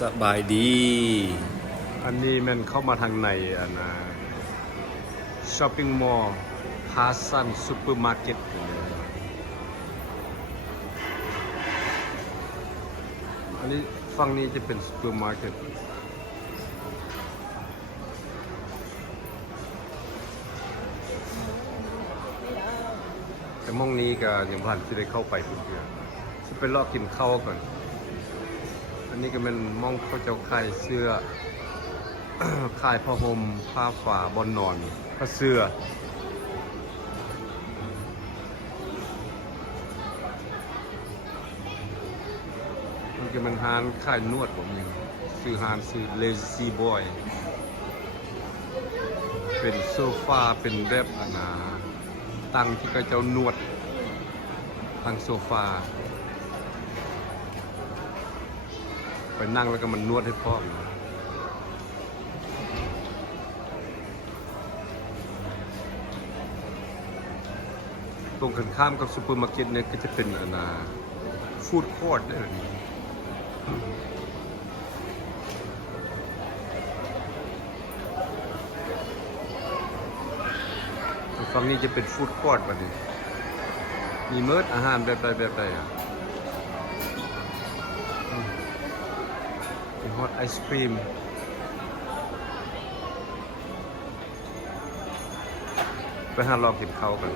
สบายดีอันนี้มันเข้ามาทางในช้อปปิ้งมอลล์ฮาซันซูเปอร์มาร์เก็ตอันนี้ฝั่งนี้จะเป็นซูเปอร์มาร์เก็ตแต่มองนี้ก็ยังผ่านที่ได้เข้าไปทุกเดือนจะไปลอกกินข้าวก่อนอันนี้ก็เป็นมองเขาเจ้าขายเสื้อ ขายผ้าห่มผ้าฝาบอนนอนผ้าเสื้อมันจะเป็นฮานขายนวดผมยังซื้อฮานซื้อ Lazy Boy เป็นโซฟาเป็นแบบตั้งที่เขาเจ้านวดทางโซฟาไปนั่งแล้วก็มันนวดให้พ่อตรงกันข้ามกับซูเปอร์มาร์เก็ตเนี่ยก็จะเป็นฟู้ดคอร์ทได้เลยฝั่งนี้จะเป็นฟู้ดคอร์ทแบบนี้มีเมิร์ดอาหารแบบใดแบบใดมีฮอตไอศครีมไปหาลองกินข้าวกัน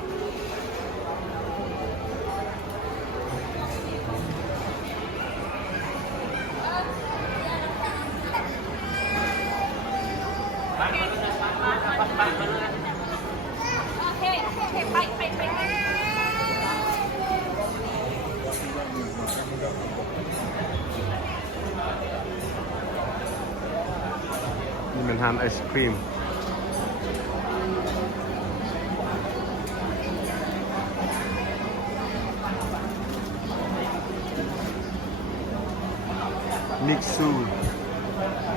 นี่เป็นทานไอศครีมมิกซู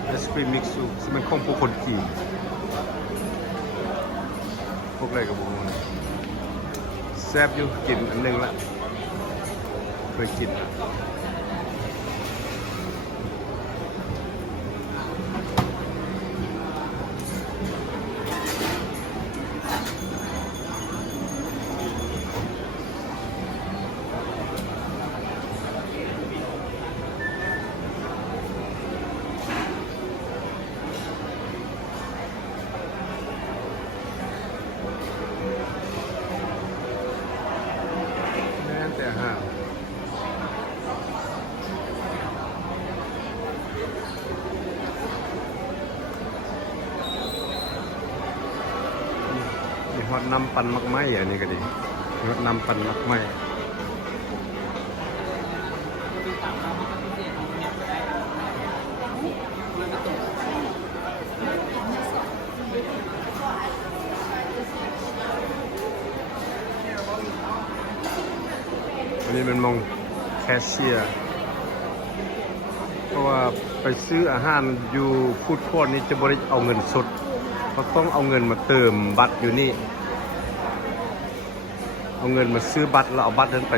ไอศครีมมิกซูซึ่งมันของพวกคนจีนพวกอะไรกับพวกมันแซ่บอยู่กินอันหนึ่งละเคยกินแต่ห้างมีฮอตน้ำปั่นมักไหมอันนี้ก็ดีฮอตน้ำปั่นมักไหมอันนี้เป็นมองแคชเชียร์เพราะว่าไปซื้ออาหารอยู่ฟู้ดคอร์ทนี่จะบริเอาเงินสดเขาต้องเอาเงินมาเติมบัตรอยู่นี่เอาเงินมาซื้อบัตรแล้วเอาบัตรนั้นไป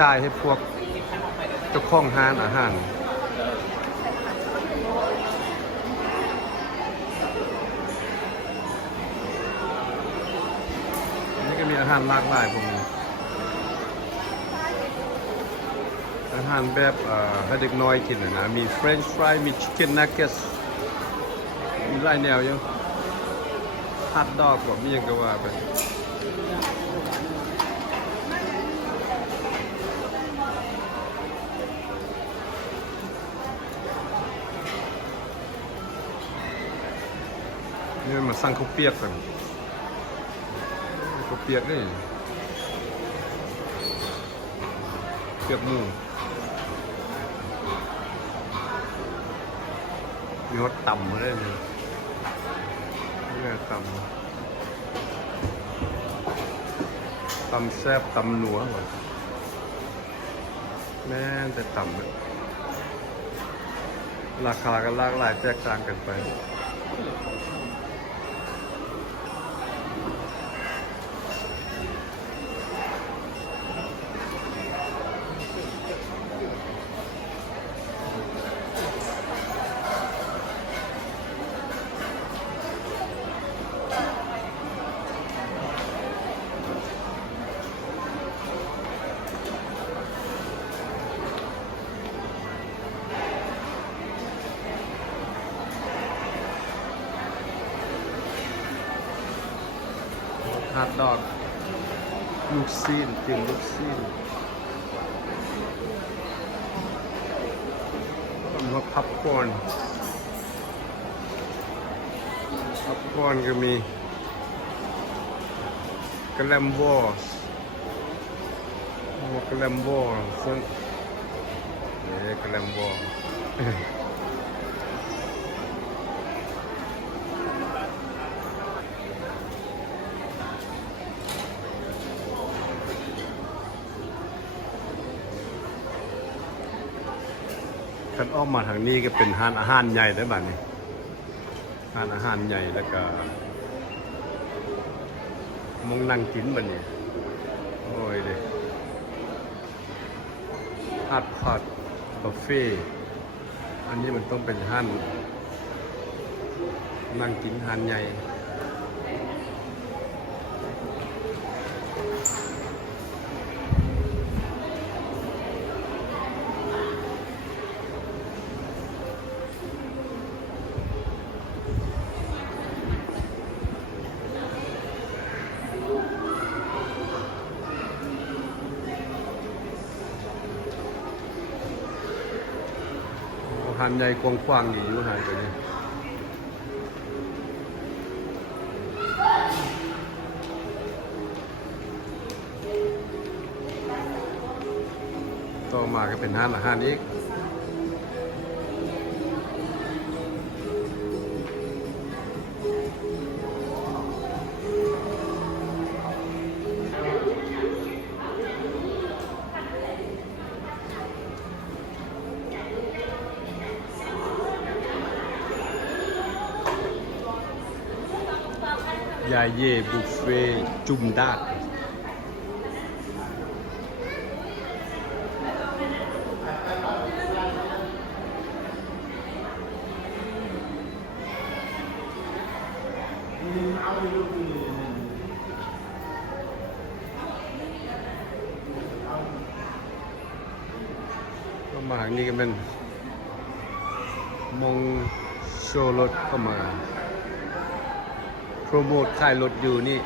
จ่ายให้พวกเจ้าของร้านอาหารนี่ก็มีอาหารหลากหลายพวกนี้อาหารแบบให้เด็กน้อยกินนะมีเฟรนช์ฟรายมีชิคเก้นนักเก็ตมีหลายแนวอยู่ฮอทดอกก็มีอย่างก็ว่าไปนี่มาสั่งข้าวเปียกกันข้าวเปียกนี่เปียกหมูมีฮอตต่ำมาได้เลยนี่ต่ำแซ่บต่ำหนัวหมดแม่แต่ต่ำเลยราคาก็หลากหลายแตกต่างกันไป ฮอทดอกลูกซีนกินลูกซีนมาพับคอร์นก็มีกระแลมบอสกระแลมบอซึ่งกระแลมบอคันออกมาทางนี้ก็เป็นร้านอาหารใหญ่ได้บ้านี้ร้านอาหารใหญ่แล้วก็มองนั่งกินบ้านี้โอ้ยเด้ฮอตพอตบุฟเฟ่อันนี้มันต้องเป็นร้านนั่งกินร้านใหญ่ร้านใหญ่กว้างๆดีอยู่หายไปนี่ต่อมาก็เป็นร้านอาหารอีกยาเย่บุฟเฟ่จุ่มดาดก็มาทางนี้ก็เป็นมองโชว์รถเข้ามาโปรโมทขายรถอยู่นี่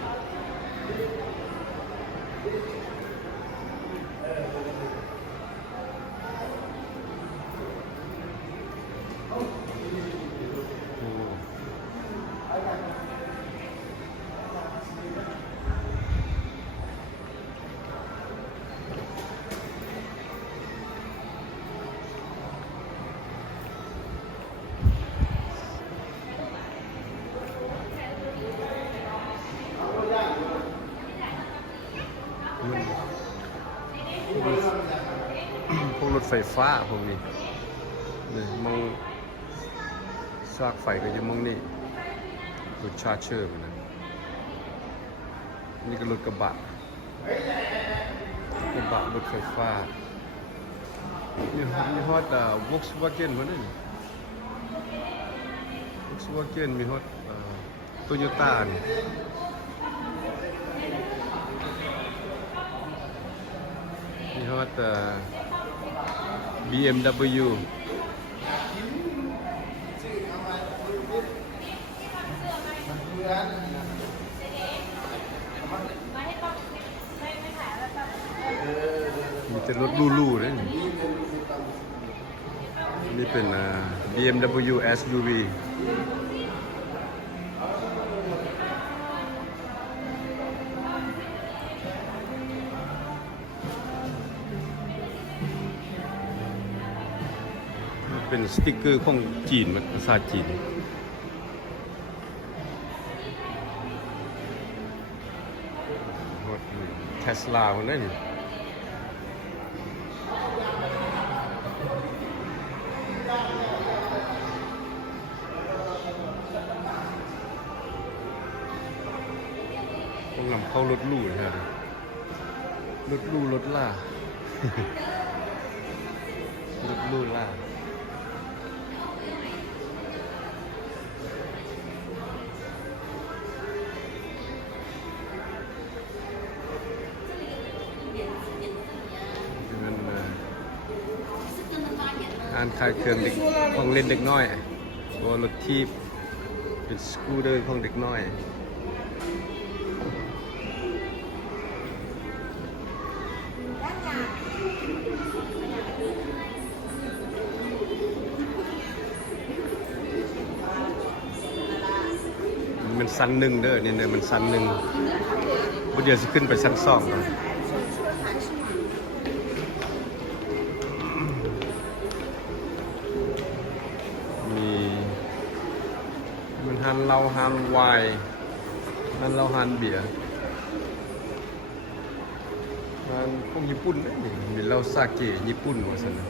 พวกรถไฟฟ้าพวกนี้นี่มองซากไฟก็จะมองนี่รถชาร์เชอร์มันนะนี่ก็รถกระบะรถไฟฟ้ามีฮอตVolkswagen มันนี่Volkswagen มีฮอตToyota นี่มีฮอตBMW มีแต่รถลู่ๆเลยนี่เป็นBMW SUV เป็นสติ๊กเกอร์ของจีนภาษาจีนเทสลาคนนั้นต้องนำเข้ารถลู่นะฮะรถลู่รถล่ารถลู่ล่าอ่านขายเครื่องเด็กของเล่นเด็กน้อยตัวรถทีบเป็นสกูเตอร์ของเด็กน้อย มันชั้นหนึ่งเด้อเนี่ยมันชั้นหนึ่งบ่เดี๋ยวสิขึ้นไปชั้นสองก่อนมีมันหันเหล้าหันไวน์หันเหล้าหันเบียร์มันพวกญี่ปุ่นนี่มีเหล้าซาเกะญี่ปุ่นว่าซั่นนะ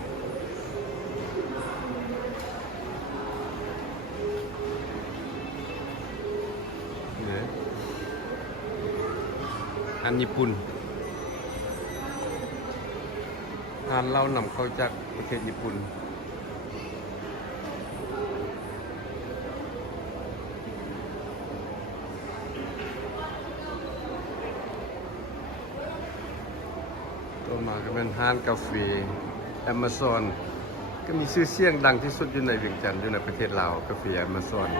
อันญี่ปุ่นอันเรานำเข้าจากประเทศญี่ปุ่นต่อมาก็เป็นห้านกาแฟ Amazon ก็มีชื่อเสียงดังที่สุดอยู่ในเวียงจันทร์อยู่ในประเทศลาวกาแฟ Amazon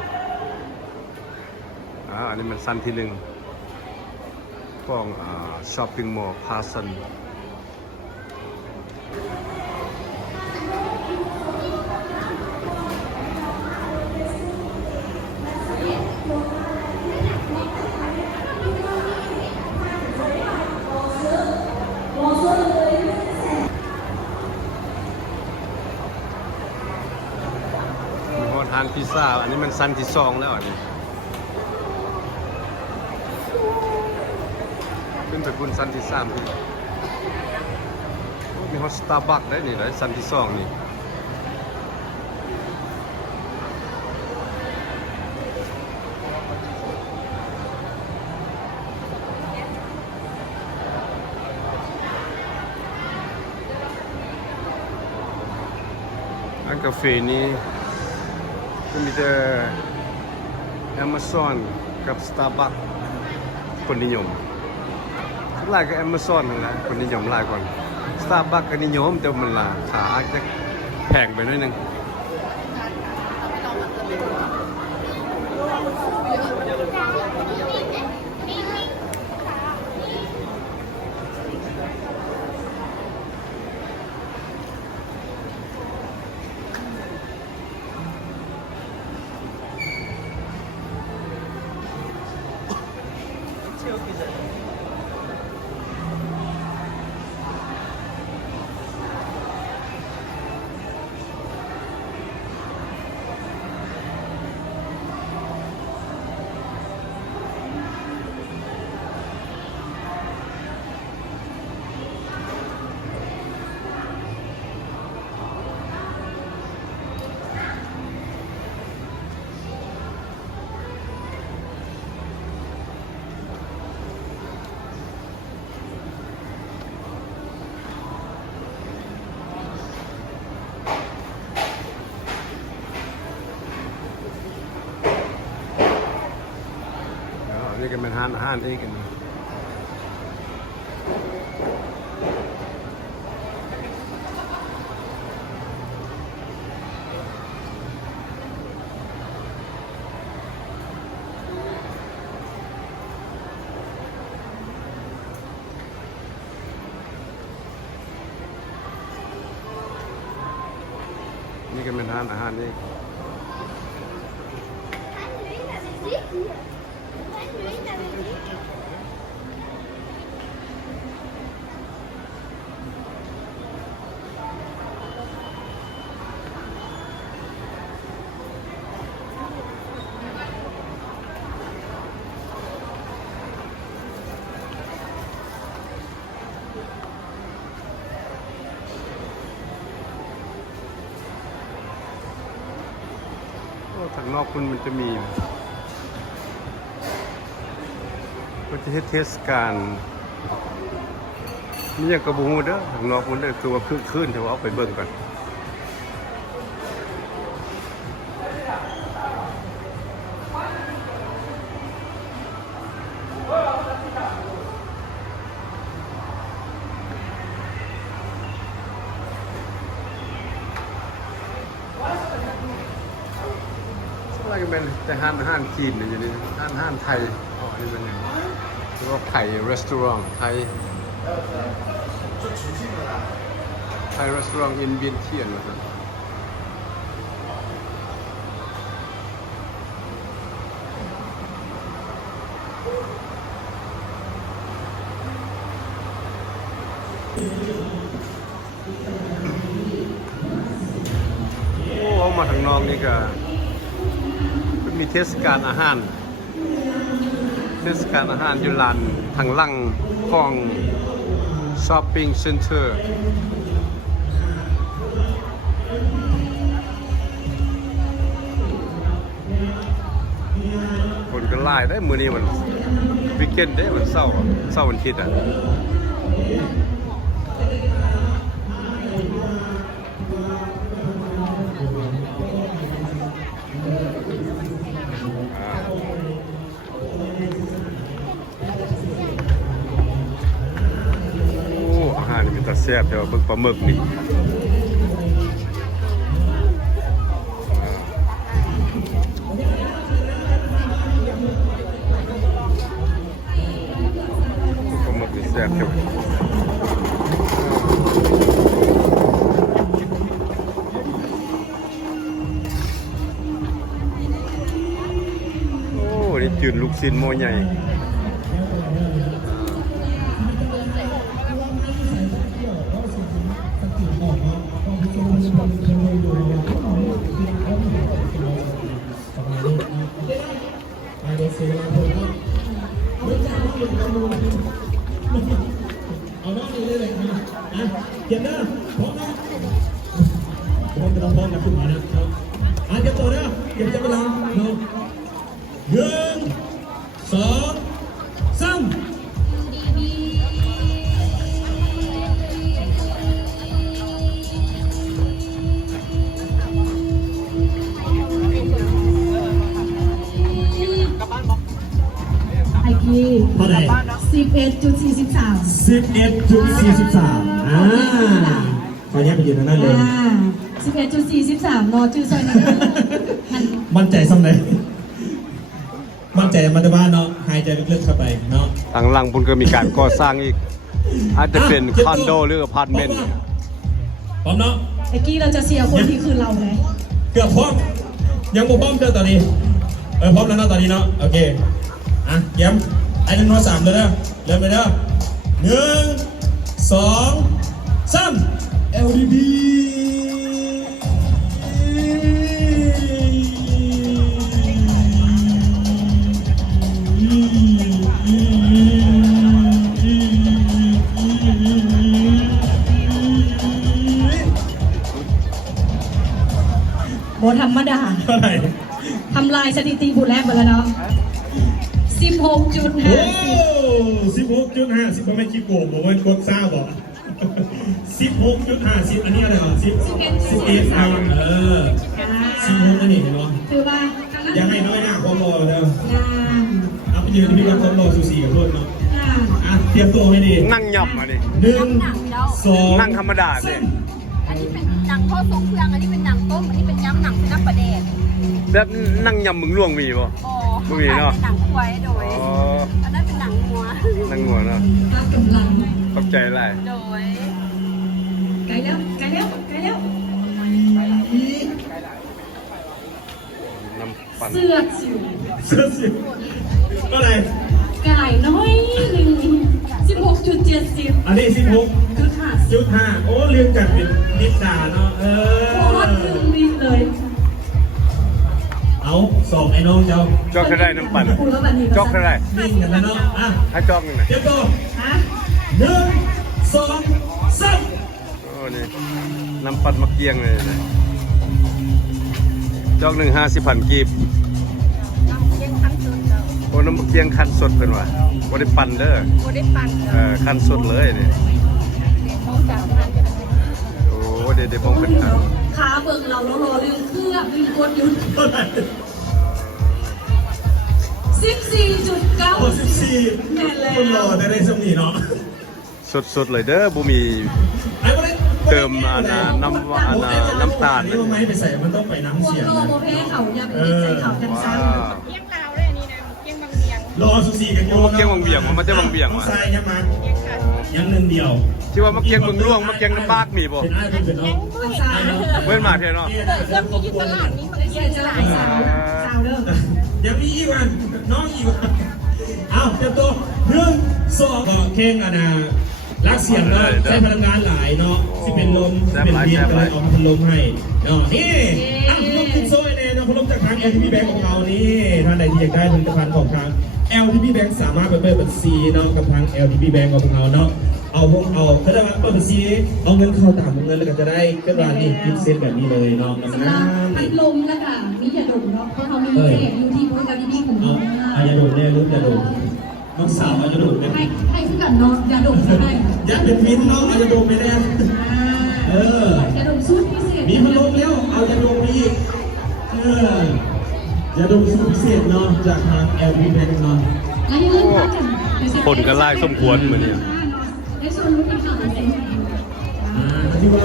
อันนี้มันสั้นที่หนึ่งของช้อปปิ้งมอลล์พาซันมีฮอตฮานพิซซ่าอันนี้มันสั้นที่สองแล้วอันนี้ขึ้นไปคุณสั้นที่สามพี่มีฮอตสตาร์บัคได้นี่เลยสั้นที่สองนี่อันกาแฟนี้ก็มีแต่ Amazon กับ Starbucks คนนิยมทุกรายก็ Amazon ทั้งนั้นคนนิยมรายก่อน Starbucks ก็นิยมแต่มันราคาอาจจะแพงไปหน่อยนึงนี่ก็เป็นห้านเองกันนี่ก็เป็นอาหารเองทางนอกคุณมันจะมีก็จะเทศกาลนี่ยังกระบูเด้อทางนอกคุณเด้อคือว่าขึ้นเดี๋ยวเอาไปเบิ่งก่อนอะไรก็เป็นแต่ห้านจีนเนี่ยอยู่นี่ห้านไทยอ๋อนี่เป็นยังเรียกว่าไทยรีสอร์ทไทยรีสอร์ทอินเวียนเทียนนะครับ มาทางนอกนี่ก็มีเทศกาลอาหารอยู่ลานทางล่างของช้อปปิ้งเซ็นเตอร์คนก็ไล่ได้มื้อนี้มันวีคเอนด์ได้วันเสาร์วันอาทิตย์อ่ะอาหารมันจะแซ่บเดี๋ยวเบิ่งปลาหมึกนี่ปลาหมึกนี่แซ่บเดี๋ยวโอ้นี่จืดลูกชิ้นโมใหญ่เอาน้องนี่เลยนะเก็บนะพร้อมนะพร้อมกันพร้อมกันขึ้นมานะครับเก็บตัวนะเก็บเวลาเนาะ1 2 3ไอคีเท่าไหร่11.43 11.43ตอนนี้ไปยืนทางนั้นเลย11.43รอชื่อซอยนั้นมัน มั่นใจซ้ำไหนมั่นใจมาแต่บ้านเนาะหายใจลึกๆเข้าไปเนาะทางหลังพุ่นก็มีการก่อสร้างอีกอาจจะเป็นคอนโดหรืออพาร์ตเมนต์พร้อมเนาะไอกี้เราจะเสียคนที่คือเราไงเกือบพร้อมยังบ่พร้อมเจอตอนนี้พร้อมแล้วเนาะตอนนี้เนาะโอเคเยี่ยมไอ้หนึ่งน้อย3เลยนะเริ่มเลยนะ1 2 3 LDB โบธรรมดาเท่าไหร่ทำลายสถิติบุญแรกไปแล้วเนาะ16.50 16.50ไม่คิดโกงบอกว่าโกงซ่าบอก16.50อันนี้อะไรก่อน1116อันนี้เห็นไหมคือว่ายังให้น้อยหน้าความรอแล้วเอาไปยืนที่ว่าความรอสูสีกับรถเนาะเตรียมตัวให้ดีนั่งหยับมาดิ1 2นั่งธรรมดาดิอันนี้เป็นหนังข้อทรงเครื่องอันนี้เป็นหนังต้มอันนี้เป็นยำหนังเป็นน้ำปลาแดกแบบนั่งยำมึงล่วงมีป่ะมึงมีเนาะหนังควายโดยอันนั้นเป็นหนังงัวเนาะขอบใจอะไรโดยไกลแล้วน้ำปั่นเสื้อสิวก็อะไรไก่น้อยหนึ่ง16.70อันนี้16.5โอ้เรียงกันเป็นนิดดาเนาะโคตรถึงดีเลยเอาส่งไอ้น้องเจ้าจอกได้น้ำปั่นจอกได้นิ่งกันแล้วเนาะให้จอกหนึ่งนะเตรียมตัว1 2 3โอ้นี่น้ำปั่นมะเกียงเลยนะจอก50,000 กีบโอ้น้ำมะเกียงคันสดเป็นวะโอ้ได้ปั่นเด้อโอ้ได้ปั่นคันสดเลยเนี่ยโอ้เดี๋ยวมองเป็นคันขาเบิ่งเรารอลืมเครื่องลืมกดอยู่14.9แม่แล้วคนรอได้สมีเนาะสดเลยเด้อบุมีเติมน้ำตาลนี่ไม่ไปใส่มันต้องไปน้ำเสียงนะโมเพเขาอย่าไปใส่เขากันซ้ำเกี้ยงลาวเลยอันนี้นะเกี้ยงบางเบียงรอสุสีกันโยเกี้ยงบางเบียงมันจะบางเบียงมาใส่ยังมายังหนึ่งเดียวที่ว่ามาเกี้ยงเมืองล่วงมาเกี้ยงน้ำปากมีบ่เว้นมาเท่เนาะเรื่องมีตลาดนี้มันเยอะจะหลายสาวเด้อยังมีอีกวันน้องอีกวันเอาเต็มตัว1 2ก็เข่งกันนะรักเสียงเนาะใช้พลังงานหลายเนาะที่เป็นลมเป็นเบียร์ก็เลยออกมาเป็นลมให้เนาะนี่ LTP Bank ของเรานี่ท่านใดที่อยากได้ผลิตภัณฑ์ของทาง LTP Bank สามารถไปเปิดบัญชีเนาะกับทาง LTP Bank ของเราเนาะเอาเขาจะมาเปิดบัญชีเอาเงินเข้าตามเงินแล้วก็จะได้ก็ร้านนี้กิฟต์เซตแบบนี้เลยเนาะ สำหรับพัดลมนะคะมียาดมเนาะเพราะเขามีแจกอยู่ที่บริการดีๆของ เอา เรา อายาดมเนี่ยรู้ยาดมน้องสาวอายาดมเนี่ย ให้คือกันเนาะยาดมใช่ไหม ยัดเป็นวินน้องอายาดมไปแล้วยาดมสูตรพิเศษ มีพัดลมแล้วเอายาดมไปอีกยาดมสูตรพิเศษเนาะจากทาง LTP Bank เนาะ คนก็ไล่สมควรเหมือนเนี่ย ในส่วนลูกค้าเป็น ที่ว่า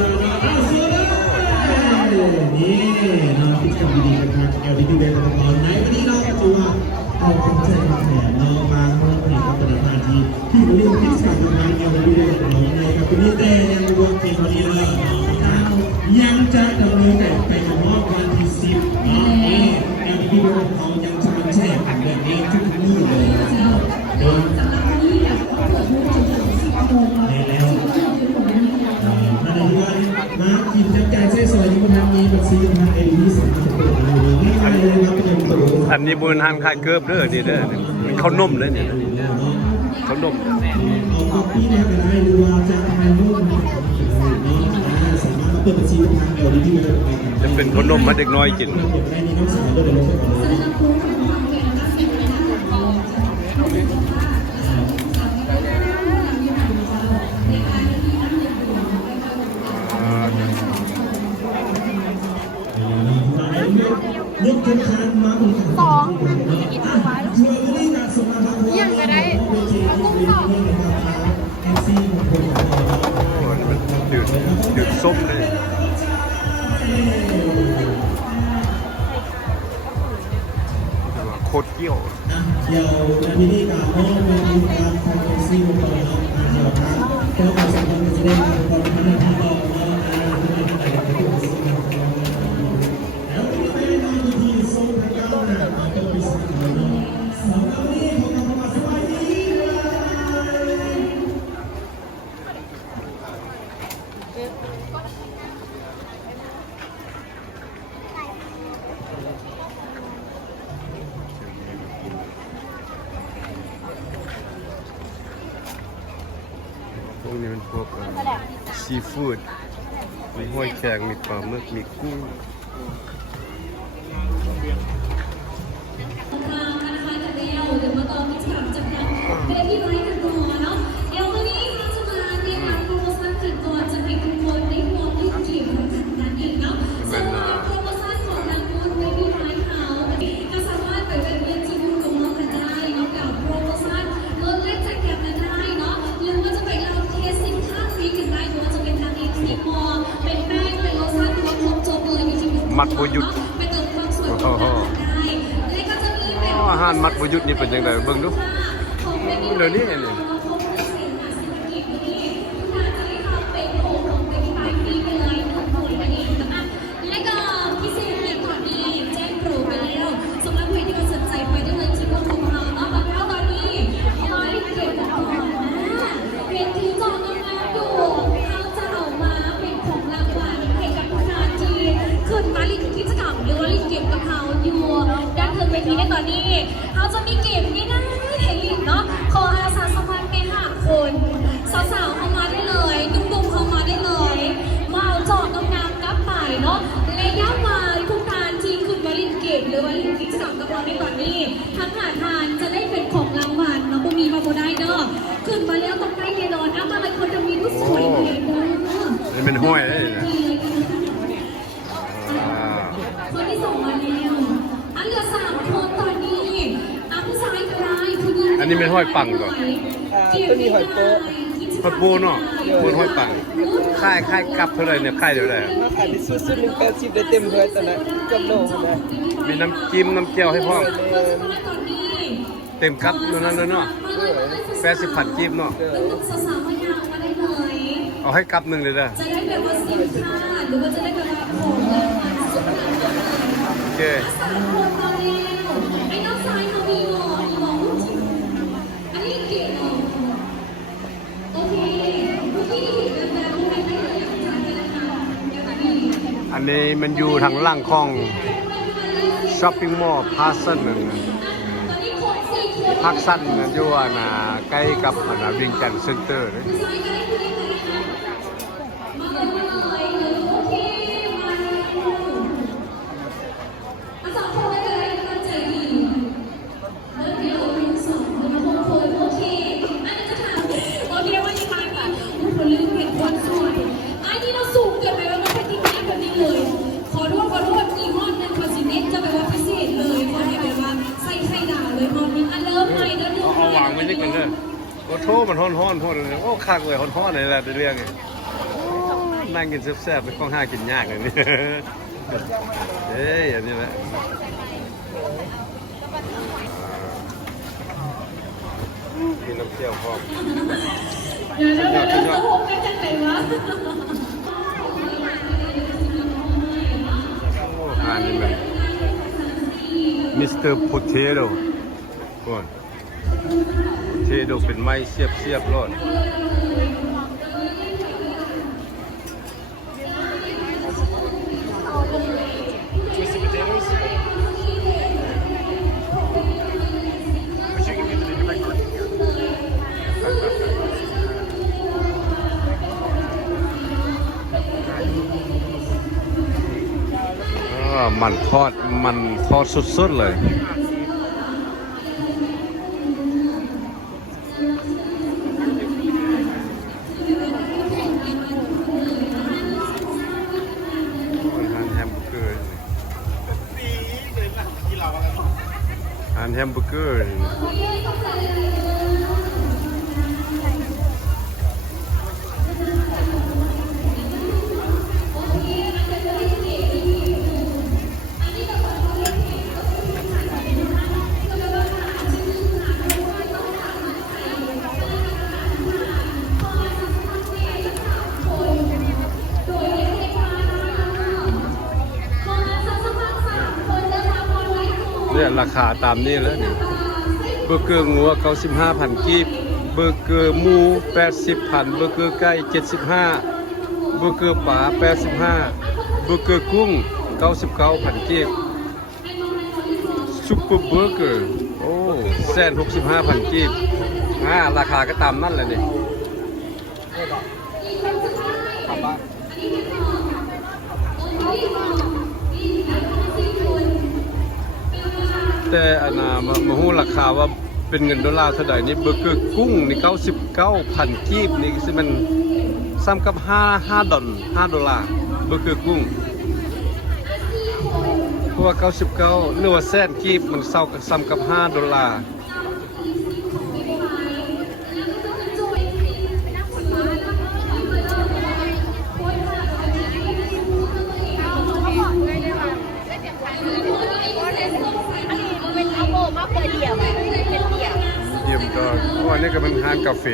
เสียเลยนี่เนาะกิจกรรมดีๆกันทาง LTP Bank ของเราในวันนี้เราก็ถือว่าเอาเป็นใจแผนเนาะมาเพื่อผลิตภัณฑ์ที่บริการกิจกรรมทาง LTP Bank ของเราในกับวันนี้แต่ยังรวมเป็นวันนี้เลยยังจะดำเนินแต่ไปมอบวันที่10เนาะนี่ LTP Bank ของเรายังจะมาแจกแบบนี้ทุกมื้อเลยโดย สำหรับวันนี้เนี่ยเปิดทุกวันถึง10 โมงครับ แล้วมาในวันมากินจับจ่ายใช้สอยที่มันมีบัตรซีทางเอลีสามารถเปิดดูง่ายเลยครับเป็นตัว อันนี้บนหันขายเกือบเด้อนี่เด้อมันข้าวนมเลยเนี่ยข้าวนม เอาคอปปี้เนี่ยก็ได้ดูว่าจะทานรูปสามารถเปิดบัญชีทางเอลีที่เรา จะเป็นข้าวนมมาเด็กน้อยกิน เก็บได้ในน้องสาวด้วยเดี๋ยวเราจะขอ สำหรับผู้ทำความเป็นนักเรียนนะคะเราเป็นคนว่าสามารถได้รับการยืนยันในการที่นั่งเรียนอยู่ในการเลือกเข็มขัดมาเป็นของ สองกินไว้แล้ว เชื่อไม่ได้การส่งมาทาง ยังก็ได้กุ้งสอง แท็กซี่ของคนของเรา โอ้มันดืดส้มเลยโคตรเกี่ยว เดี๋ยวนาทีนี้การมอบเงินดูการทางแท็กซี่ของเราเนาะเดี๋ยวทางเจ้าของสำนักงานจะได้มาพร้อมกันที่เราเนาะแล้วที่ไม่ได้มีที่ส่งทางการนะเราต้องไปสั่งเลยเนาะสำหรับวันนี้ขอสวัสดีพวกนี้เป็นพวกซีฟู้ดมีห้อยแครงมีปลาหมึกมีกุ้ง นะคะจากเอลเดี๋ยวมาต่อที่ฉากจากนั้นเป็นที่ไร้กันตัวเนาะเอลวันนี้เราจะมาในงานโปรโมชั่นติดตัวจะให้ทุกคนได้มองที่จีบนั่นเองเนาะส่วนโปรโมชั่นของทางคุณเป็นที่ไร้เขาก็สามารถไปเป็นเรียนจีบุกับน้องกันได้เนาะกับโปรโมชั่นลดเล่นจากแกนกันได้เนาะหรือว่าจะไปเราเทสสินค้าฟรีกันได้หรือว่าจะเป็นทางเองทีมอเป็นแป้งเป็นโลชั่นตัวครบจบเลยมีที่มัดโบยุทธไปเติมความสวยของเราได้และก็จะมีเป็น อาหารมัดประยุทธ์นี่เป็นยังไงเบิ่งดูเดี๋ยวนี้เนี่ยและก็พิเศษเนี่ยตอนนี้แจ้งโปรไปแล้วสำหรับใครที่สนใจไปได้เลยที่กลุ่มเราเนาะแบบแล้วตอนนี้มาเก็บของเป็นที่จองกันมาอยู่เขาจะเอามาเป็นของรางวัลให้กับผู้งานที่ขึ้นมาลิงกิจกรรมหรือว่าลิงเก็บกับเขาอยู่ด้านเทิงเวทีในตอนนี้เขาจะมีเก็บง่ายๆให้ลิงเนาะขออาสาสมัครเป็น5 คนสาวๆเข้ามาได้เลยนุ่มๆเข้ามาได้เลยมาเอาจอดงามๆกลับไปเนาะและย้ำมาทุกการที่คุณมาลินเก็บหรือว่าลินกิจกรรมกับเราในตอนนี้ทั้งหาทานจะได้เป็นของรางวัลเนาะบุมีมาโบได้เนาะขึ้นมาแล้วต้องได้แน่นอนนะมาเลยคนจะมีรูปสวยเลยเนาะ นี่เป็นห้อยเลยนะ คนที่ส่งมาแล้วอันเหลือ3 คนตอนนี้ผู้ชายก็ได้ผู้หญิง อันนี้เป็นห้อยปังก่อน ตัวนี้หอยโป๊ะ หอยปูเนาะปูห้อยปังค่ายกลับเท่าไรเนี่ยค่ายเดี๋ยวได้ มาขายที่สุดๆ180ได้เต็มเลยตอนนั้นกับโลนะ มีน้ำจิ้มน้ำเจียวให้พ่อม ตอนนี้ เต็มครับนู่นนั่นเลยเนาะ80ผัดจิ้มเนาะ เป็นลูกสาวๆมายาวมาได้เลย เอาให้กับหนึ่งเลยเด้อ จะได้แบบว่าสินค้าหรือว่าจะได้แบบว่าของรางวัลสุดยอดเลย โอเค สามคนมาแล้วไอ้น้องชายเขามีหมอผู้หญิงอันนี้เก๋เนาะโอเคผู้ที่เห็นกันแล้วไม่ได้เลยจ่ายไปแล้วค่ะเดี๋ยวนี้ อันนี้มันอยู่ทางล่างของ ช้อปปิ้งมอลล์พาสันพักสั้นอยู่นะใกล้กับวิงแกนเซ็นเตอร์เลยเอาวางไว้นิดนึงเลยโอ้โทมันฮ้อนๆพอเลยโอ้คักเลยฮ้อนๆเลยแหละเรื่องนี้นั่งกินแซ่บๆเป็นของห้ากินยากเลยนี่เอ้ยอันนี้แหละกินน้ำเชี่ยวพร้อมอันนี้มันมิสเตอร์โพเทโต้ก่อนโพเทโต้เป็นไม้เสียบๆรอดมันทอดสุดๆเลยแฮมเบอร์เกอร์เนี่ยราคาตามนี้แล้วเนี่ยเบอร์เกอร์งัว95,000 กีบเบอร์เกอร์หมู80,000เบอร์เกอร์ไก่75เบอร์เกอร์ปลา85เบอร์เกอร์กุ้ง99,000 กีบซุปเปอร์เบอร์เกอร์โอ้165,000 กีบราคาก็ตามนั่นแหละนี่แต่อันน่ะมาฮู้ราคาว่าเป็นเงินดอลลาร์เท่าใดนี่เบอร์เกอร์กุ้งนี่99,000 กีบนี่สิมันซ้ำกับ5 ดอลลาร์เบอร์เกอร์กุ้งเพราะว่า99หรือว่าแสนกีบมันซ้ำกับ5 ดอลลาร์เยี่ยมก็ว่านี่ก็เป็นร้านกาแฟ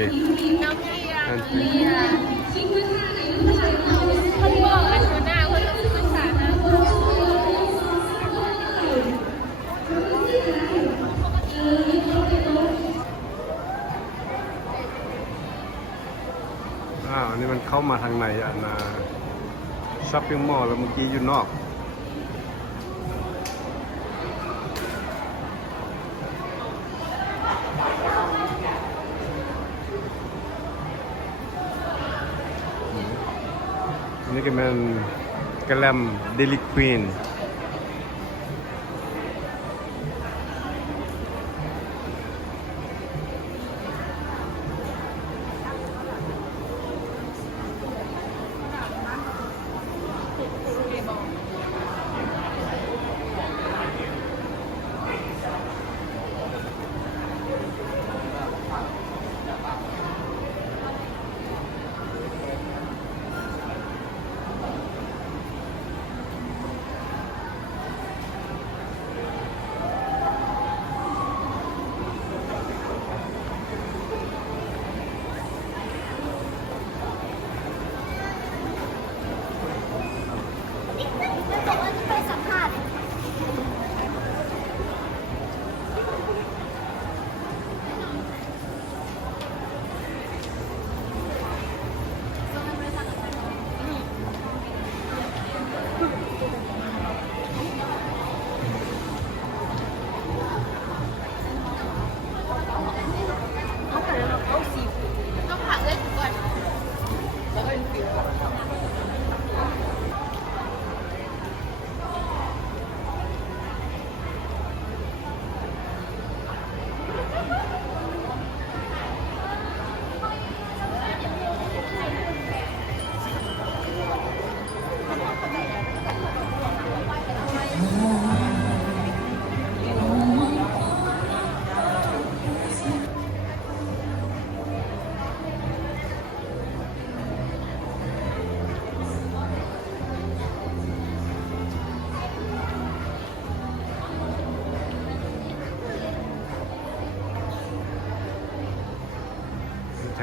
อันนี้มันเข้ามาทางในช้อปปิ้งมอลล์แล้วเมื่อกี้อยู่นอกนี่ก็เป็นกะแลมเดลิควีน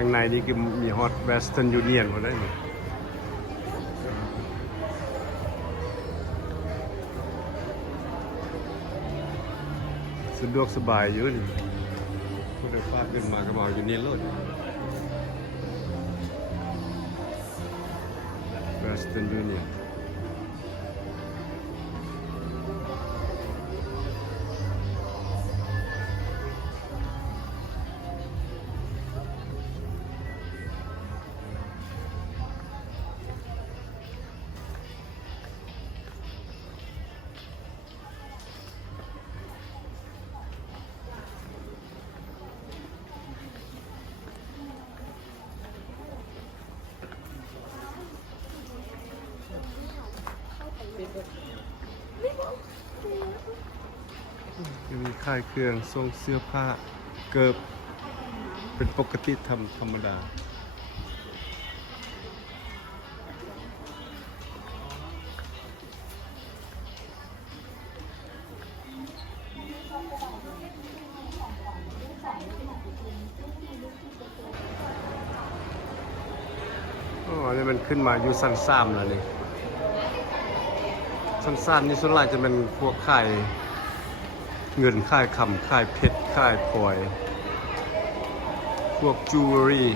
างในนี่คือมีฮอตเวสเทิร์นยูเนียนหมดเลยนี่สะดวกสบายอยู่นี่ผู้โดยสารขึ้นมาก็มาอยู่นี่เลยเวสเทิร์นยูเนียนจะมีค่ายเครื่องทรงเสื้อผ้าเกิบเป็นปกติธรรมดาอันนี้มันขึ้นมาอยู่สั้นซ้ำแล้วนี่สั้นๆนี่ส่วนใหญ่จะเป็นพวกค่ายเงินค่ายคำค่ายเพชรค่ายพลอยพวกจูเวลรี่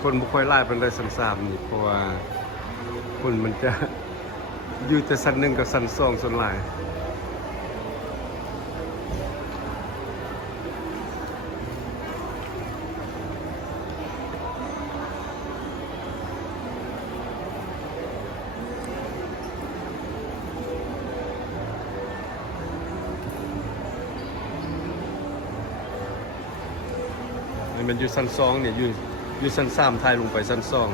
คนบุคคลไล่เป็นได้สั้นๆนี่เพราะว่าคนมันจะอยู่แต่สั้นหนึ่งกับสั้นสองส่วนใหญ่มันอยู่ชั้นสองเนี่ยอยู่ชั้นสามไทยลงไปชั้นสอง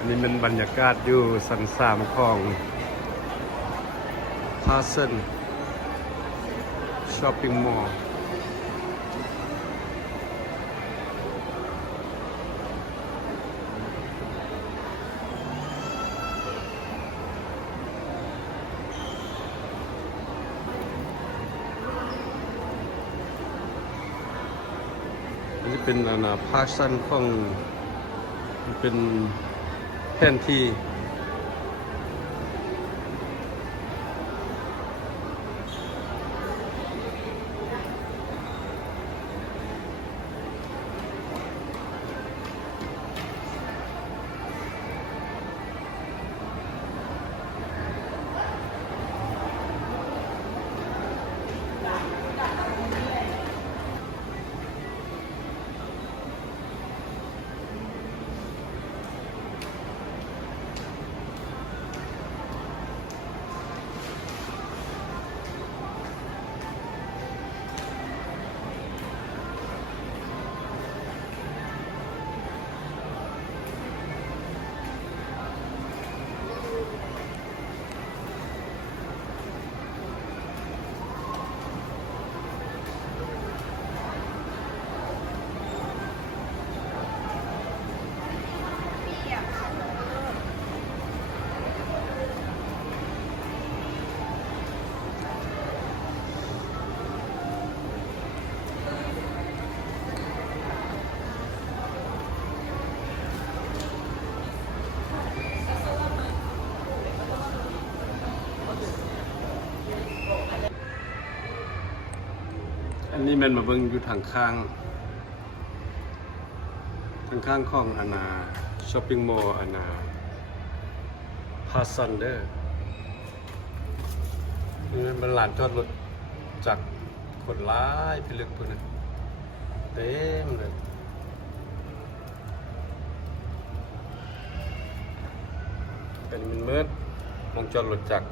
อันนี้เป็นบรรยากาศอยู่ชั้นสามของพาเซนช้อปปิ้งมอลล์อันนี้เป็นพาเซนของเป็นแผนที่อันนี้มันมาเบิ่งอยู่ทางข้าง ข้างๆของอนาช้อปปิ้งมอลล์อนาพาซันเดอร์นี่มันลานจอดรถจากคนร้ายพิลึกตัวนั้นเต็มเลยเป็นมันมืดมองจอดรถจาก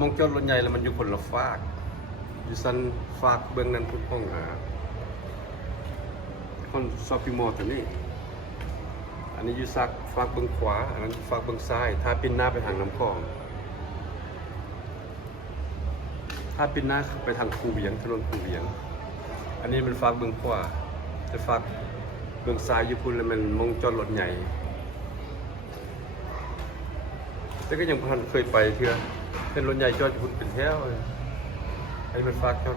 มองจอดรถใหญ่แล้วมันอยู่คนละฟากอยู่ซันฟากเบื้องนั้นพุทธห้องคนซอฟฟี่มอลล์ตัวนี้อันนี้อยู่ซักฟากเบื้องขวาอันนั้นฟากเบื้องซ้ายถ้าปินหน้าไปทางน้ำคลองถ้าปินหน้าไปทางคูเวียงถนนคูเวียงอันนี้มันฟากเบื้องขวาแต่ฟากเบื้องซ้ายอยู่พุ่นแล้วมันมองจอดรถใหญ่แต่ก็ยังพันเคยไปเทื่อเป็นรถใหญ่จอดอยู่พุ่นเป็นแถวไอ้มันฟากจอด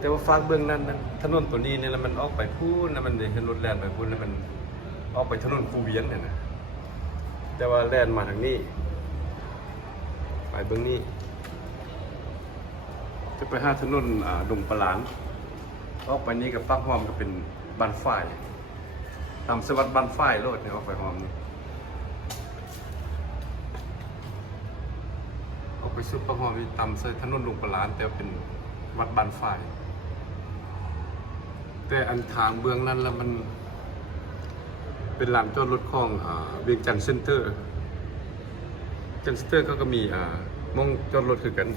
แต่ว่าฟากเบื้องนั้นถนนตัวนี้เนี่ยแล้วมันออกไปพูนแล้วมันเห็นรถแล่นไปพูนแล้วมันออกไปถนนคูเวียงเนี่ยนะแต่ว่าแล่นมาทางนี้ไปเบื้องนี้จะไปหาถนนดงปลาหลานออกไปนี้กับปักหอมก็เป็นบ้านฝ้ายตามสวัสดิ์บ้านฝ้ายโลดเนี่ยออกไปหอมนี่ออกไปซุปปักหอมนี่ตามถนนดงปลาหลานแต่เป็นวัดบ้านฝ้ายแต่อันทางเบื้องนั้นแล้วมันเป็นลานจอดรถของเวียงจันทร์เซ็นเตอร์จันทร์เซ็นเตอร์ก็มีมองจอดรถคือกัน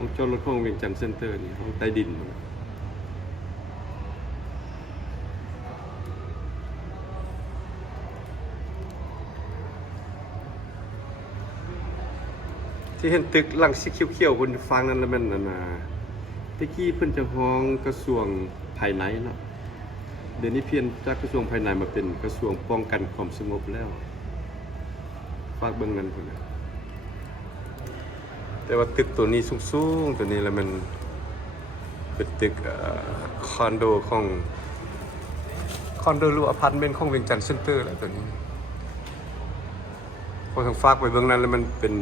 มองจอดรถของเวียงจันทร์เซ็นเตอร์นี่ห้องใต้ดินที่เห็นตึกหลังสีเขียวๆบนฟังนั้นแล้วมันตะกี้เพิ่นจะห้องกระทรวงภายในเนาะเดี๋ยวนี้เพียนจากกระทรวงภายในมาเป็นกระทรวงป้องกันความสงบแล้วฝากเบิ่งนั้นพุ่นน่ะแต่ว่าตึกตัวนี้สูงๆตัวนี้แล้วมันเป็นตึกคอนโดหรืออพาร์ตเมนต์ของเวียงจันทร์เซ็นเตอร์แล้วตัวนี้พอทางฝากไปเบิ่งนั้นแล้วมันเป็น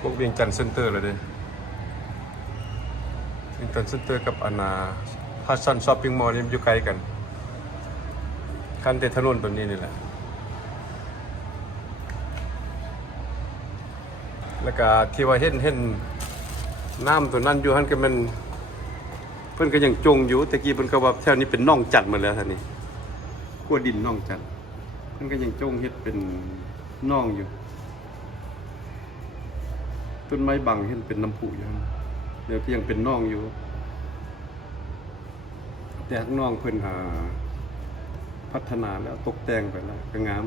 พวกเวียงจันทร์เซ็นเตอร์เลยเด้เวียงจันทร์เซ็นเตอร์กับพาซันช้อปปิ้งมอลล์นี่อยู่ไกลกันคันแต่ถนนตัวนี้นี่แหละแล้วก็ที่ว่าเห็นน้ำตัวนั้นอยู่หั่นก็มันเพิ่นก็ยังจงอยู่ตะกี้เพิ่นก็ว่าแถวนี้เป็นน่องจัดหมดแล้วท่านนี่ขั้วดินน่องจัดเพิ่นก็ยังจงเฮ็ดเป็นน่องอยู่ต้นไม้บังเห็นเป็นน้ำพุอยู่เดี๋ยวก็ยังเป็นน่องอยู่แต่ข้างนอกเพิ่นพัฒนาแล้วตกแต่งไปแล้วก็งาม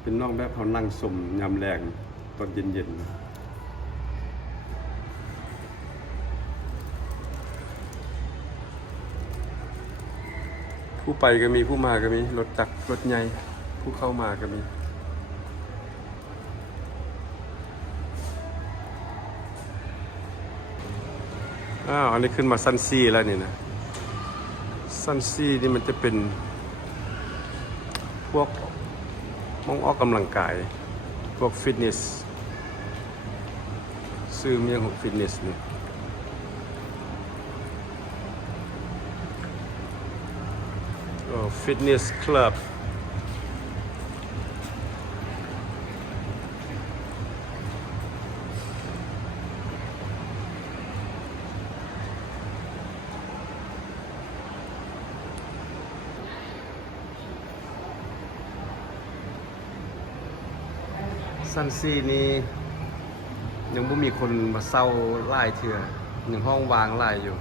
เป็นน่องแบบเขานั่งสมยามแรงตอนเย็นๆผู้ไปก็มีผู้มาก็มีรถจักรรถใหญ่ผู้เข้ามาก็มีอันนี้ขึ้นมาซันซีแล้วนี่นะซันซีนี่มันจะเป็นพวกมองออกกำลังกายพวกฟิตเนสซื้อเมียงของฟิตเนสนี่ฟิตเนสคลับซันซีนี้ยังไม่มีคนมาเศร้าไล่เถื่อยังห้องวางไล่อยู่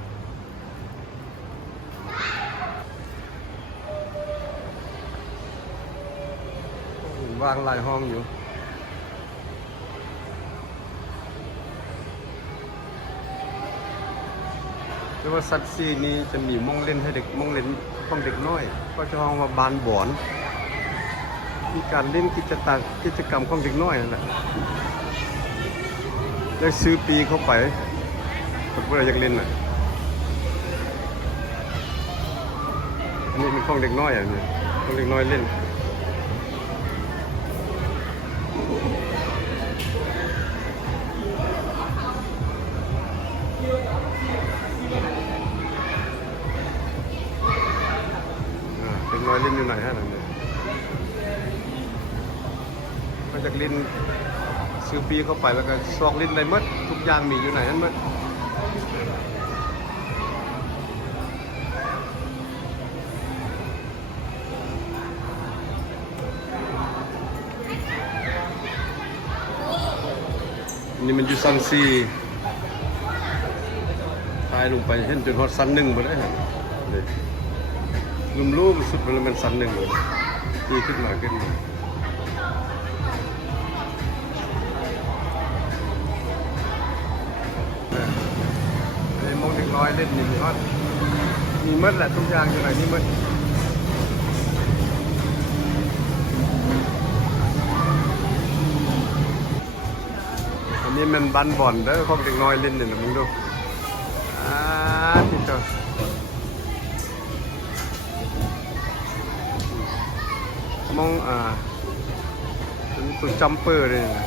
วางไล่ห้องอยู่แต่ว่าซันซีนี้จะมีมองเล่นให้เด็กมองเล่นของเด็กน้อยก็จะห้องว่าบานบอนมีการเล่นกิจกรรมของเด็กน้อยนั่นแหละได้ซื้อปีเข้าไป คนเพื่ออยากเล่นน่ะอันนี้มันของเด็กน้อยอ่ะเนี่ยของเด็กน้อยเล่นเด็กน้อยเล่นอยู่ไหนฮะนั่นเนี่ยมาจากลิ้นซื้อปีเข้าไปแล้วก็ซอกลิ้นได้หมดทุกอย่างมีอยู่ไหนนั่นหมดนี่มันอยู่ซันซีตายลงไปเห็นจนฮอดซันหนึ่งไปได้ฮะลุ่มๆสุดมันซันหนึ่งเลยตีขึ้นมาขึ้นมาไอ้มองเด็กน้อยเล่นนี่ฮอดมีหมดแหละทุกอย่างอยู่ไหนนี่หมดอันนี้มันบันบ่อนเด้อพวกเด็กน้อยเล่นนี่นะมึงดูที่เจ้ามองเป็นตัวจัมเปอร์เลยนะ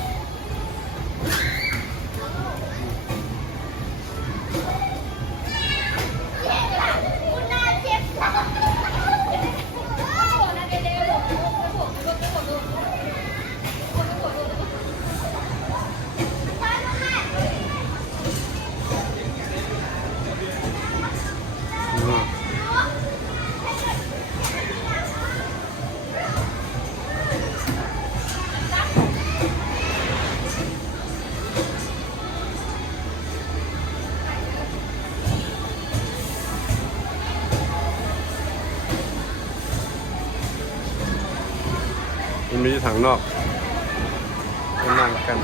มันมีถังนอกก็นั่งกัน